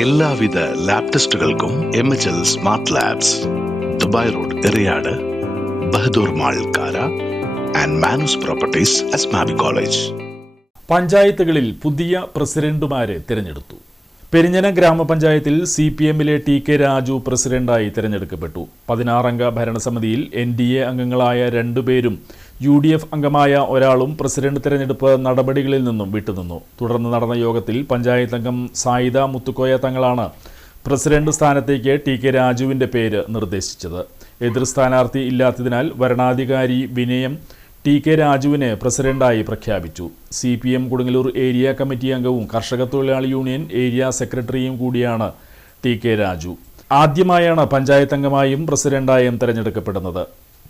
എല്ലാവിധ ലാബ് ടെസ്റ്റുകൾക്കും MHL smart labs, Dubai road, Eriyad, Bahadur mall, Kara and Manus properties, Asmabi college. പഞ്ചായത്തുകളിൽ പുതിയ പ്രസിഡന്റുമാരെ തിരഞ്ഞെടുത്തു. പെരിഞ്ഞനം ഗ്രാമപഞ്ചായത്തിൽ CPM-ലെ TK രാജു പ്രസിഡന്റായി തിരഞ്ഞെടുക്കപ്പെട്ടു. 16-അംഗ ഭരണസമിതിയിൽ NDA അംഗങ്ങളായ 2 പേരും UDF അംഗമായ ഒരാളും പ്രസിഡന്റ് തിരഞ്ഞെടുപ്പ് നടപടികളിൽ നിന്നും വിട്ടുനിന്നു. തുടർന്ന് നടന്ന യോഗത്തിൽ പഞ്ചായത്ത് അംഗം സായിദ മുത്തുക്കോയ തങ്ങളാണ് പ്രസിഡന്റ് സ്ഥാനത്തേക്ക് TK രാജുവിൻ്റെ പേര് നിർദ്ദേശിച്ചത്. എതിർ സ്ഥാനാർത്ഥി ഇല്ലാത്തതിനാൽ വരണാധികാരി വിനയം TK രാജുവിനെ പ്രസിഡന്റായി പ്രഖ്യാപിച്ചു. CPM കൊടുങ്ങല്ലൂർ ഏരിയ കമ്മിറ്റി അംഗവും കർഷക തൊഴിലാളി യൂണിയൻ ഏരിയ സെക്രട്ടറിയും കൂടിയാണ് TK രാജു. ആദ്യമായാണ് പഞ്ചായത്ത് അംഗമായും പ്രസിഡന്റായും തിരഞ്ഞെടുക്കപ്പെടുന്നത്.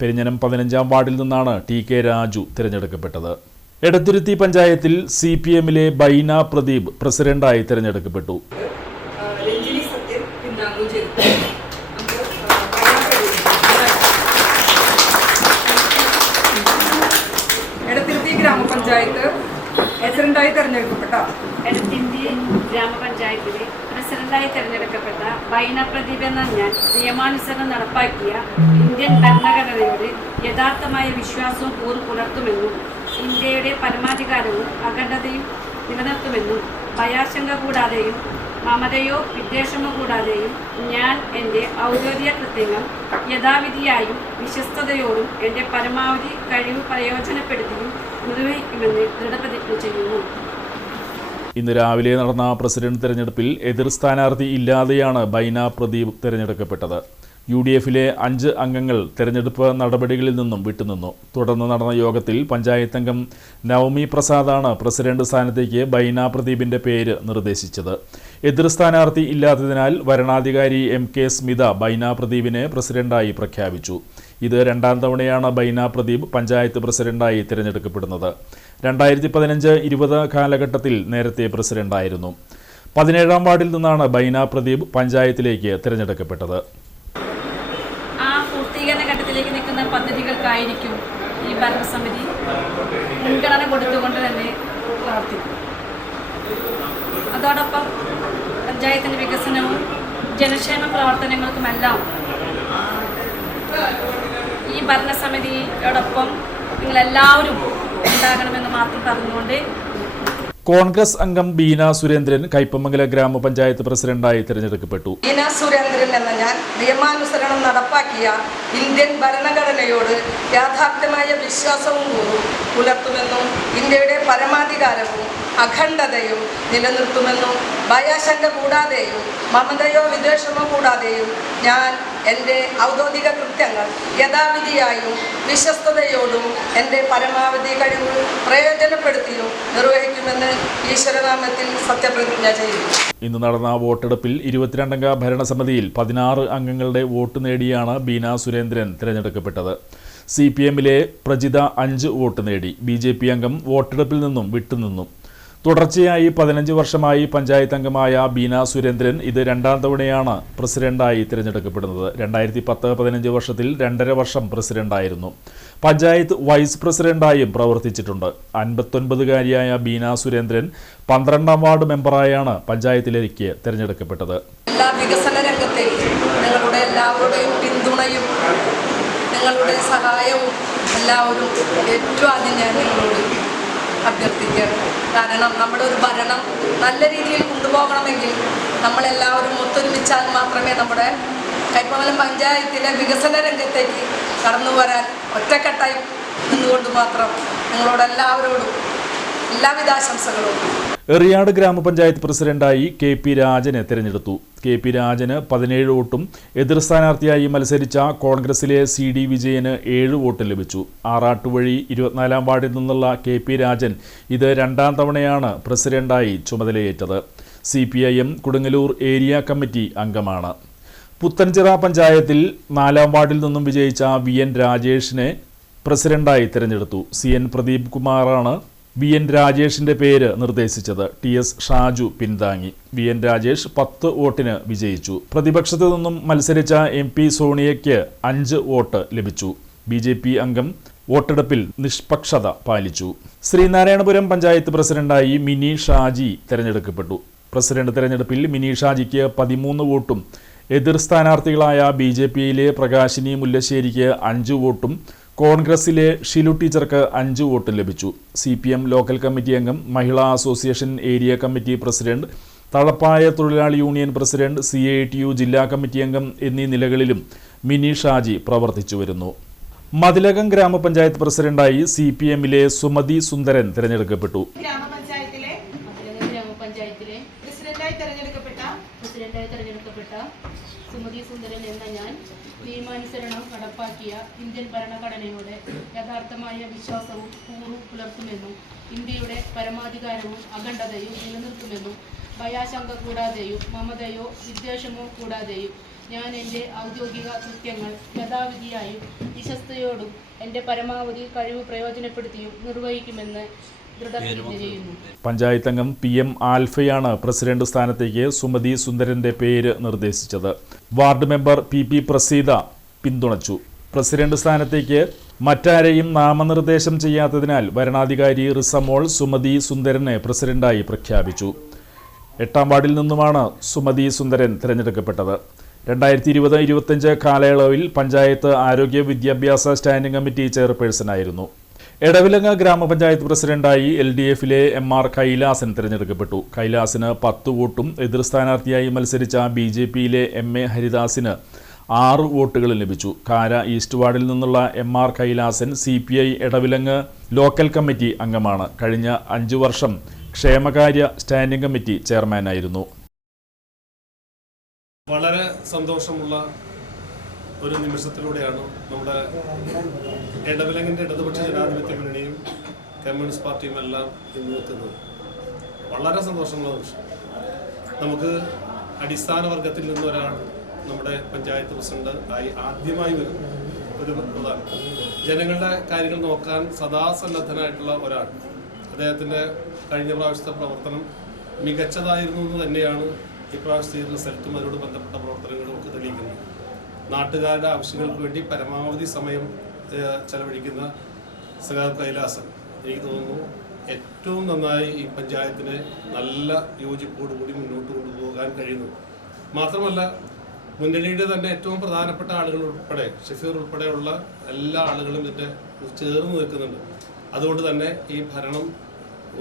പെരിഞ്ഞനം 15-ാം വാർഡിൽ നിന്നാണ് TK രാജു തിരഞ്ഞെടുക്കപ്പെട്ടത്. എടത്തുരുത്തി പഞ്ചായത്തിൽ CPM-ലെ ബൈന പ്രദീപ് പ്രസിഡന്റായി തിരഞ്ഞെടുക്കപ്പെട്ടു. ഗ്രാമപഞ്ചായത്ത് പ്രസിഡന്റായി തെരഞ്ഞെടുക്കപ്പെട്ട ഗ്രാമപഞ്ചായത്തിലെ പ്രസിഡന്റായി തെരഞ്ഞെടുക്കപ്പെട്ട ബൈന പ്രദീപ് എന്ന ഞാൻ നിയമാനുസരണം നടപ്പാക്കിയ ഇന്ത്യൻ ഭരണഘടനയോട് യഥാർത്ഥമായ വിശ്വാസവും പുലർത്തുമെന്നും ഇന്ത്യയുടെ പരമാധികാരവും അഖണ്ഡതയും നിലനിർത്തുമെന്നും ഭയാശങ്ക കൂടാതെയും മമതയോ വിദ്വേഷമോ കൂടാതെയും ഞാൻ എൻ്റെ ഔദ്യോഗിക കൃത്യങ്ങൾ യഥാവിധിയായും വിശ്വസ്തയോടും എൻ്റെ പരമാവധി കഴിവ് പ്രയോജനപ്പെടുത്തിയും നിർവഹിക്കുമെന്ന് ദൃഢപ്രതിജ്ഞ ചെയ്യുന്നു. ഇന്ന് രാവിലെ നടന്ന പ്രസിഡന്റ് തെരഞ്ഞെടുപ്പിൽ എതിർ സ്ഥാനാർത്ഥി ഇല്ലാതെയാണ് ബൈന പ്രദീപ് തിരഞ്ഞെടുക്കപ്പെട്ടത്. UDF-ലെ 5 അംഗങ്ങൾ തെരഞ്ഞെടുപ്പ് നടപടികളിൽ നിന്നും വിട്ടുനിന്നു. തുടർന്ന് നടന്ന യോഗത്തിൽ പഞ്ചായത്ത് അംഗം നവമി പ്രസാദാണ് പ്രസിഡന്റ് സ്ഥാനത്തേക്ക് ബൈന പ്രദീപിൻ്റെ പേര് നിർദ്ദേശിച്ചത്. എതിർ സ്ഥാനാർത്ഥി ഇല്ലാത്തതിനാൽ വരണാധികാരി MK സ്മിത ബൈന പ്രദീപിനെ പ്രസിഡന്റായി പ്രഖ്യാപിച്ചു. ഇത് 2ാം തവണയാണ് ബൈന പ്രദീപ് പഞ്ചായത്ത് പ്രസിഡന്റായി തിരഞ്ഞെടുക്കപ്പെടുന്നത്. 2015-20 കാലഘട്ടത്തിൽ നേരത്തെ പ്രസിഡന്റായിരുന്നു. 17-ാം വാർഡിൽ നിന്നാണ് ബൈന പ്രദീപ് പഞ്ചായത്തിലേക്ക് തിരഞ്ഞെടുക്കപ്പെട്ടത്. ഘട്ടത്തിലേക്ക് നിൽക്കുന്ന പദ്ധതികൾക്കായിരിക്കും ഈ ഭരണസമിതി മുൻഗണന കൊടുത്തുകൊണ്ട് തന്നെ പ്രവർത്തിക്കും. അതോടൊപ്പം പഞ്ചായത്തിൻ്റെ വികസനവും ജനക്ഷേമ പ്രവർത്തനങ്ങൾക്കുമെല്ലാം ഈ ഭരണസമിതിയോടൊപ്പം നിങ്ങളെല്ലാവരും ഉണ്ടാകണമെന്ന് മാത്രം പറഞ്ഞുകൊണ്ട് കോൺഗ്രസ് അംഗം ബീന സുരേന്ദ്രൻ കയ്പമംഗല ഗ്രാമപഞ്ചായത്ത് പ്രസിഡന്റായി തിരഞ്ഞെടുക്കപ്പെട്ടു. ബീന സുരേന്ദ്രൻ എന്ന ഞാൻ നിയമാനുസരണം നടപ്പാക്കിയ ഇന്ത്യൻ ഭരണഘടനയോട് യാഥാർത്ഥ്യമായ വിശ്വാസവും പുലർത്തുമെന്നും ഇന്ത്യയുടെ പരമാധികാരവും അഖണ്ഡതയും നിലനിർത്തുമെന്നും ഭയാശങ്ക കൂടാതെയും മമതയോ വിദ്വേഷമോ കൂടാതെയും ഞാൻ എൻ്റെ ഔദ്യോഗിക കൃത്യങ്ങൾ യഥാവിധിയായും വിശ്വസ്തയോടും എൻ്റെ പരമാവധി കഴിവ് പ്രയോജനപ്പെടുത്തിയും നിർവഹിക്കുമെന്ന് ഈശ്വരനാമത്തിൽ സത്യപ്രതിജ്ഞ ചെയ്യുന്നു. ഇന്ന് നടന്ന വോട്ടെടുപ്പിൽ 22-അംഗ ഭരണസമിതിയിൽ 16 അംഗങ്ങളുടെ വോട്ട് നേടിയാണ് ബീന സുരേന്ദ്രൻ തിരഞ്ഞെടുക്കപ്പെട്ടത്. CPM-ലെ പ്രജിത 5 വോട്ട് നേടി. BJP അംഗം വോട്ടെടുപ്പിൽ നിന്നും വിട്ടുനിന്നു. തുടർച്ചയായി 15 വർഷമായി പഞ്ചായത്ത് അംഗമായ ബീന സുരേന്ദ്രൻ ഇത് 2ാം തവണയാണ് പ്രസിഡന്റായി തിരഞ്ഞെടുക്കപ്പെടുന്നത്. 2010-15 വർഷത്തിൽ 2.5 വർഷം പ്രസിഡന്റായിരുന്നു. പഞ്ചായത്ത് വൈസ് പ്രസിഡന്റായും പ്രവർത്തിച്ചിട്ടുണ്ട്. 59-കാരിയായ ബീന സുരേന്ദ്രൻ 12-ാം വാർഡ് മെമ്പറായാണ് പഞ്ചായത്തിലേക്ക് തിരഞ്ഞെടുക്കപ്പെട്ടത്. എല്ലാ വികസന രംഗത്തേക്ക് നിങ്ങളുടെ എല്ലാവരുടെയും പിന്തുണയും നിങ്ങളുടെ സഹായവും എല്ലാവരും ഏറ്റവും ആദ്യം ഞാൻ നിങ്ങളോട് അഭ്യർത്ഥിക്കുകയാണ്. കാരണം നമ്മുടെ ഒരു ഭരണം നല്ല രീതിയിൽ കൊണ്ടുപോകണമെങ്കിൽ നമ്മളെല്ലാവരും ഒത്തൊരുമിച്ചാൽ മാത്രമേ നമ്മുടെ കയ്പമംഗലം പഞ്ചായത്തിലെ വികസന രംഗത്തേക്ക് കടന്നു വരാൻ ഒറ്റക്കെട്ടായി നിന്നുകൊണ്ട് മാത്രം നിങ്ങളോടെല്ലാവരോടും എല്ലാവിധ ആശംസകളും. എറിയാട് ഗ്രാമപഞ്ചായത്ത് പ്രസിഡന്റായി KP രാജനെ തിരഞ്ഞെടുത്തു. KP രാജന് 17 വോട്ടും എതിർ സ്ഥാനാർത്ഥിയായി മത്സരിച്ച കോൺഗ്രസിലെ CD വിജയന് 7 വോട്ട് ലഭിച്ചു. ആറാട്ടുവഴി 24-ാം വാർഡിൽ നിന്നുള്ള KP രാജൻ ഇത് 2ാം തവണയാണ് പ്രസിഡന്റായി ചുമതലയേറ്റത്. CPIM കൊടുങ്ങല്ലൂർ ഏരിയ കമ്മിറ്റി അംഗമാണ്. പുത്തൻചിറ പഞ്ചായത്തിൽ 4-ാം വാർഡിൽ നിന്നും വിജയിച്ച VN രാജേഷിനെ പ്രസിഡന്റായി തിരഞ്ഞെടുത്തു. CN പ്രദീപ് കുമാറാണ് VN രാജേഷിൻ്റെ പേര് നിർദ്ദേശിച്ചത്. TS ഷാജു പിന്താങ്ങി. VN രാജേഷ് 10 വോട്ടിന് വിജയിച്ചു. പ്രതിപക്ഷത്തു നിന്നും മത്സരിച്ച MP സോണിയയ്ക്ക് 5 വോട്ട് ലഭിച്ചു. BJP അംഗം വോട്ടെടുപ്പിൽ നിഷ്പക്ഷത പാലിച്ചു. ശ്രീനാരായണപുരം പഞ്ചായത്ത് പ്രസിഡന്റായി മിനി ഷാജി തിരഞ്ഞെടുക്കപ്പെട്ടു. പ്രസിഡന്റ് തെരഞ്ഞെടുപ്പിൽ മിനി ഷാജിക്ക് 13 വോട്ടും എതിർ സ്ഥാനാർത്ഥികളായ BJP-യിലെ പ്രകാശിനി മുല്ലശ്ശേരിക്ക് 5 വോട്ടും കോൺഗ്രസിലെ ഷിലു ടീച്ചർക്ക് 5 വോട്ടും ലഭിച്ചു. CPM ലോക്കൽ കമ്മിറ്റി അംഗം, മഹിളാ അസോസിയേഷൻ ഏരിയ കമ്മിറ്റി പ്രസിഡന്റ്, തളപ്പായ തൊഴിലാളി യൂണിയൻ പ്രസിഡന്റ്, CITU ജില്ലാ കമ്മിറ്റി അംഗം എന്നീ നിലകളിലും മിനി ഷാജി പ്രവർത്തിച്ചു വരുന്നു. മതിലകം ഗ്രാമപഞ്ചായത്ത് പ്രസിഡന്റായി CPM-ലെ സുമതി സുന്ദരൻ തിരഞ്ഞെടുക്കപ്പെട്ടു. പ്രസിഡന്റായി തെരഞ്ഞെടുക്കപ്പെട്ട സുമതി സുന്ദരൻ എന്ന ഞാൻ നിയമാനുസരണം നടപ്പാക്കിയ ഇന്ത്യൻ ഭരണഘടനയോട് യഥാർത്ഥമായ വിശ്വാസവും കൂറും പുലർത്തുമെന്നും ഇന്ത്യയുടെ പരമാധികാരവും അഖണ്ഡതയും നിലനിർത്തുമെന്നും ഭയാശങ്ക കൂടാതെയും മമതയോ വിദ്വേഷമോ കൂടാതെയും ഞാൻ എൻ്റെ ഔദ്യോഗിക കൃത്യങ്ങൾ യഥാവിധിയായും വിശ്വസ്തയോടും എൻ്റെ പരമാവധി കഴിവ് പ്രയോജനപ്പെടുത്തിയും നിർവഹിക്കുമെന്ന് ദൃഢപ്രതിജ്ഞ ചെയ്യുന്നു. പഞ്ചായത്ത് അംഗം PM ആൽഫയാണ് പ്രസിഡന്റ് സ്ഥാനത്തേക്ക് സുമതി സുന്ദരന്റെ പേര് നിർദ്ദേശിച്ചത്. വാർഡ് മെമ്പർ PP പ്രസീത പിന്തുണച്ചു. പ്രസിഡന്റ് സ്ഥാനത്തേക്ക് മറ്റാരെയും നാമനിർദ്ദേശം ചെയ്യാത്തതിനാൽ വരണാധികാരി റിസമോൾ സുമതി സുന്ദരനെ പ്രസിഡന്റായി പ്രഖ്യാപിച്ചു. 8-ാം വാർഡിൽ നിന്നുമാണ് സുമതി സുന്ദരൻ തിരഞ്ഞെടുക്കപ്പെട്ടത്. 2020-25 കാലയളവിൽ പഞ്ചായത്ത് ആരോഗ്യ വിദ്യാഭ്യാസ സ്റ്റാൻഡിംഗ് കമ്മിറ്റി ചെയർപേഴ്സണായിരുന്നു. എടവിലങ്ങ ഗ്രാമപഞ്ചായത്ത് പ്രസിഡന്റായി LDF-ലെ MR കൈലാസൻ തിരഞ്ഞെടുക്കപ്പെട്ടു. കൈലാസിന് 10 വോട്ടും എതിർ സ്ഥാനാർത്ഥിയായി മത്സരിച്ച BJP-ലെ MA ഹരിദാസിന് 6 വോട്ടുകളും ലഭിച്ചു. കാര ഈസ്റ്റ് വാർഡിൽ നിന്നുള്ള MR Kailasan CPI Edavilangu local committee അംഗമാണ്. കഴിഞ്ഞ 5 വർഷം ക്ഷേമകാര്യ സ്റ്റാൻഡിംഗ് കമ്മിറ്റി ചെയർമാനായിരുന്നു. വളരെ സന്തോഷമുള്ള ഒരു നിമിഷത്തിലൂടെയാണ് നമ്മുടെ എടവിലങ്ങിൻ്റെ ഇടതുപക്ഷ ജനാധിപത്യ മുന്നണിയും കമ്മ്യൂണിസ്റ്റ് പാർട്ടിയും എല്ലാം ഇന്ന് നിൽക്കുന്നത്. വളരെ സന്തോഷമുള്ള നിമിഷം. നമുക്ക് അടിസ്ഥാന വർഗത്തിൽ നിന്നൊരാൾ നമ്മുടെ പഞ്ചായത്ത് പ്രസിഡന്റ് ആയി ആദ്യമായി വരും. ഒരു പ്രധാന ജനങ്ങളുടെ കാര്യങ്ങൾ നോക്കാൻ സദാ സന്നദ്ധനായിട്ടുള്ള ഒരാൾ. അദ്ദേഹത്തിൻ്റെ കഴിഞ്ഞ പ്രാവശ്യത്തെ പ്രവർത്തനം മികച്ചതായിരുന്നു എന്ന് തന്നെയാണ് ഇപ്രാവശ്യത്തെ റിസൾട്ടും അതിനോട് ബന്ധപ്പെട്ട പ്രവർത്തനങ്ങളും ഒക്കെ തെളിയിക്കുന്നത്. നാട്ടുകാരുടെ ആവശ്യങ്ങൾക്ക് വേണ്ടി പരമാവധി സമയം ചെലവഴിക്കുന്ന സഖാവ് കൈലാസൻ എനിക്ക് തോന്നുന്നു ഏറ്റവും നന്നായി ഈ പഞ്ചായത്തിനെ നല്ല യോജിപ്പോടുകൂടി മുന്നോട്ട് കൊണ്ടുപോകാൻ കഴിയുന്നു. മാത്രമല്ല മുന്നണിയുടെ തന്നെ ഏറ്റവും പ്രധാനപ്പെട്ട ആളുകൾ ഉൾപ്പെടെ ഷഫീർ ഉൾപ്പെടെയുള്ള എല്ലാ ആളുകളും ഇതിൻ്റെ ചേർന്ന് നിൽക്കുന്നുണ്ട്. അതുകൊണ്ട് തന്നെ ഈ ഭരണം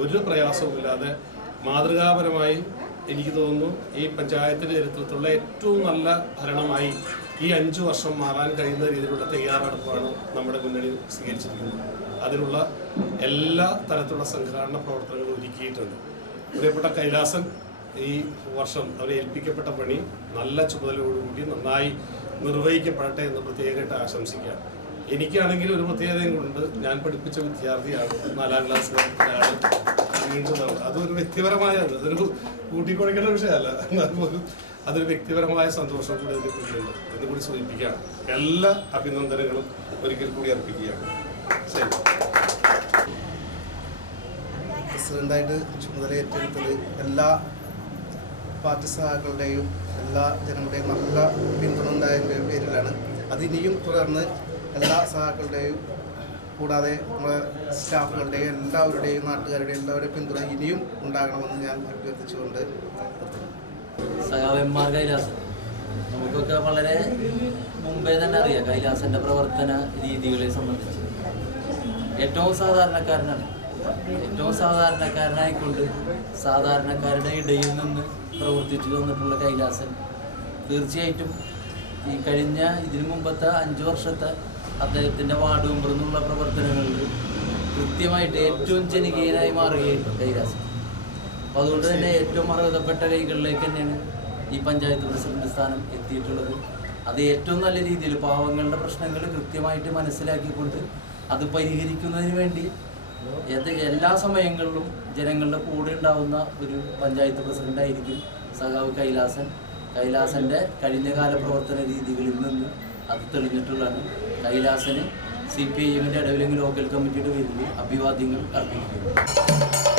ഒരു പ്രയാസവുമില്ലാതെ മാതൃകാപരമായി എനിക്ക് തോന്നുന്നു ഈ പഞ്ചായത്തിൻ്റെ ചരിത്രത്തിലുള്ള ഏറ്റവും നല്ല ഭരണമായി ഈ 5 വർഷം മാറാൻ കഴിയുന്ന രീതിയിലുള്ള തയ്യാറെടുപ്പാണ് നമ്മുടെ മുന്നണി സ്വീകരിച്ചിരിക്കുന്നത്. അതിനുള്ള എല്ലാ തരത്തിലുള്ള സംഘാടന പ്രവർത്തനങ്ങളും ഒരുക്കിയിട്ടുണ്ട്. പ്രിയപ്പെട്ട കൈലാസൻ ഈ വർഷം അവരെ ഏൽപ്പിക്കപ്പെട്ട പണി നല്ല ചുമതലയോടുകൂടി നന്നായി നിർവഹിക്കപ്പെടട്ടെ എന്ന് പ്രത്യേകമായിട്ട് ആശംസിക്കാം. എനിക്കാണെങ്കിൽ ഒരു പ്രത്യേകതയും കൊണ്ട് ഞാൻ പഠിപ്പിച്ച വിദ്യാർത്ഥിയാണ് 4ാം ക്ലാസ്സിലാണ്. വീണ്ടും അതൊരു വ്യക്തിപരമായ അതൊരു കൂട്ടിക്കൊടുക്കേണ്ട വിഷയമല്ല. അതൊരു വ്യക്തിപരമായ സന്തോഷം കൂടി ഇതിനെക്കുറിച്ചുണ്ട് എന്ന് കൂടി സൂചിപ്പിക്കുകയാണ്. എല്ലാ അഭിനന്ദനങ്ങളും ഒരിക്കൽ കൂടി അർപ്പിക്കുകയാണ്. ശരി. പ്രസിഡന്റായിട്ട് ചുമതലയേറ്റെടുത്തത് എല്ലാ പാർട്ടി സഹാക്കളുടെയും എല്ലാ ജനങ്ങളുടെയും നല്ല പിന്തുണ ഉണ്ടായതിൻ്റെ പേരിലാണ്. അതിനിയും തുടർന്ന് എല്ലാ സഹാക്കളുടെയും കൂടാതെ നമ്മുടെ സ്റ്റാഫുകളുടെയും എല്ലാവരുടെയും നാട്ടുകാരുടെയും എല്ലാവരുടെയും പിന്തുണ ഇനിയും ഉണ്ടാകണമെന്ന് ഞാൻ അഭ്യർത്ഥിച്ചുകൊണ്ട് സഖാവ് MR കൈലാസൻ നമുക്കൊക്കെ വളരെ മുമ്പേ തന്നെ അറിയാം. കൈലാസൻ്റെ പ്രവർത്തന രീതികളെ സംബന്ധിച്ച് ഏറ്റവും സാധാരണക്കാരനാണ്. ഏറ്റവും സാധാരണക്കാരനായിക്കൊണ്ട് സാധാരണക്കാരുടെ ഇടയിൽ നിന്ന് പ്രവർത്തിച്ചു വന്നിട്ടുള്ള കൈലാസൻ തീർച്ചയായിട്ടും ഈ കഴിഞ്ഞ ഇതിനു മുമ്പത്തെ 5 വർഷത്തെ അദ്ദേഹത്തിൻ്റെ വാർഡ് മെമ്പർ എന്നുള്ള പ്രവർത്തനങ്ങളിൽ കൃത്യമായിട്ട് ഏറ്റവും ജനകീയനായി മാറുകയായിരുന്നു കൈലാസൻ. അപ്പോൾ അതുകൊണ്ട് തന്നെ ഏറ്റവും അർഹതപ്പെട്ട കൈകളിലേക്ക് തന്നെയാണ് ഈ പഞ്ചായത്ത് പ്രസിഡന്റ് സ്ഥാനം എത്തിയിട്ടുള്ളത്. അത് ഏറ്റവും നല്ല രീതിയിൽ പാവങ്ങളുടെ പ്രശ്നങ്ങൾ കൃത്യമായിട്ട് മനസ്സിലാക്കിക്കൊണ്ട് അത് പരിഹരിക്കുന്നതിന് വേണ്ടി എല്ലാ സമയങ്ങളിലും ജനങ്ങളുടെ കൂടെ ഉണ്ടാവുന്ന ഒരു പഞ്ചായത്ത് പ്രസിഡന്റായിരിക്കും സഖാവ് കൈലാസൻ. കൈലാസൻ്റെ കഴിഞ്ഞകാല പ്രവർത്തന രീതികളിൽ നിന്ന് അത് തെളിഞ്ഞിട്ടുള്ളതാണ്. കൈലാസന് CPI-ന്റെ എടവിലങ്ങ് ലോക്കൽ കമ്മിറ്റിയുടെ പേരിൽ അഭിവാദ്യങ്ങൾ അർപ്പിക്കുന്നു.